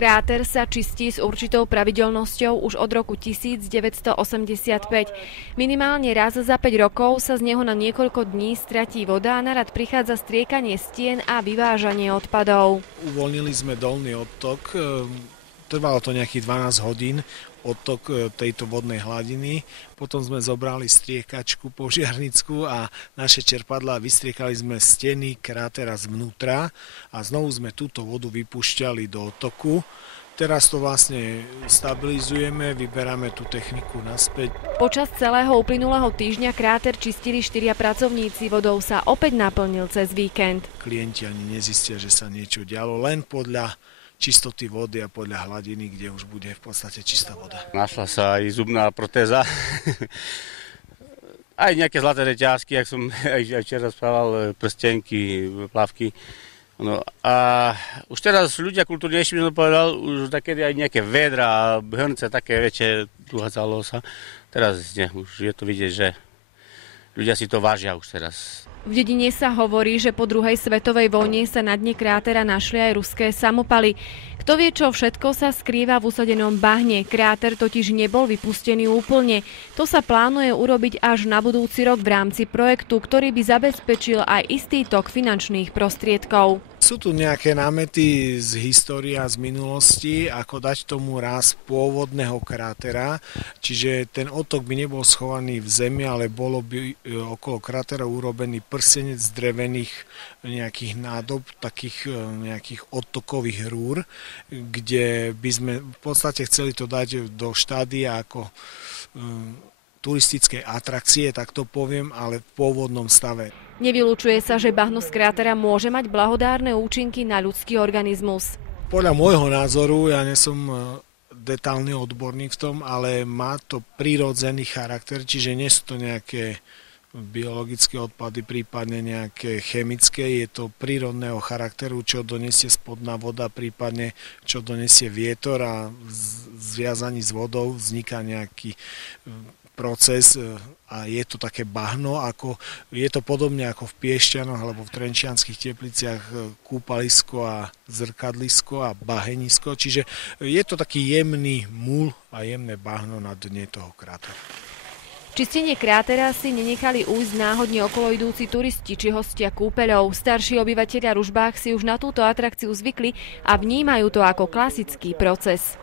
Kráter sa čistí s určitou pravidelnosťou už od roku 1985. Minimálne raz za 5 rokov sa z neho na niekoľko dní stratí voda a narad prichádza striekanie stien a vyvážanie odpadov. Uvoľnili sme dolný odtok, trvalo to nejakých 12 hodín, odtok tejto vodnej hladiny. Potom sme zobrali striekačku požiarnickú a naše čerpadlá, vystriekali sme steny krátera zvnútra a znovu sme túto vodu vypúšťali do odtoku. Teraz to vlastne stabilizujeme, vyberáme tú techniku naspäť. Počas celého uplynulého týždňa kráter čistili 4 pracovníci, vodou sa opäť naplnil cez víkend. Klienti ani nezistia, že sa niečo dialo, len podľa čistoty vody a podľa hladiny, kde už bude v podstate čistá voda. Našla sa aj zubná protéza, aj nejaké zlaté reťazky, jak som aj včera správal, prstenky, plavky. No a už teraz ľudia kultúrnejší, by som povedal, už takedy aj nejaké vedra, hrnce, také väčšie, uhadzalo sa. Teraz nie, už je to vidieť, že ľudia si to vážia už teraz. V dedine sa hovorí, že po druhej svetovej vojne sa na dne krátera našli aj ruské samopaly. Kto vie, čo všetko sa skrýva v usadenom bahne. Kráter totiž nebol vypustený úplne. To sa plánuje urobiť až na budúci rok v rámci projektu, ktorý by zabezpečil aj istý tok finančných prostriedkov. Sú tu nejaké námety z histórie a z minulosti, ako dať tomu raz pôvodného krátera, čiže ten odtok by nebol schovaný v zemi, ale bolo by okolo krátera urobený prstenec z drevených nejakých nádob, takých nejakých odtokových rúr, kde by sme v podstate chceli to dať do štádia ako turistickej atrakcie, tak to poviem, ale v pôvodnom stave. Nevylučuje sa, že bahno z krátera môže mať blahodárne účinky na ľudský organizmus. Podľa môjho názoru, ja nie som detálny odborník v tom, ale má to prírodzený charakter, čiže nie sú to nejaké biologické odpady, prípadne nejaké chemické, je to prírodného charakteru, čo donesie spodná voda, prípadne čo donesie vietor a zviazaní s vodou vzniká nejaký proces a je to také bahno, je to podobne ako v Piešťanoch alebo v Trenčianskych Tepliciach kúpalisko a zrkadlisko a bahenisko, čiže je to taký jemný muľ a jemné bahno na dne toho krátera. Čistenie krátera si nenechali ujsť náhodne okolo idúci turisti či hostia kúpeľov. Starší obyvatelia Ružbách si už na túto atrakciu zvykli a vnímajú to ako klasický proces.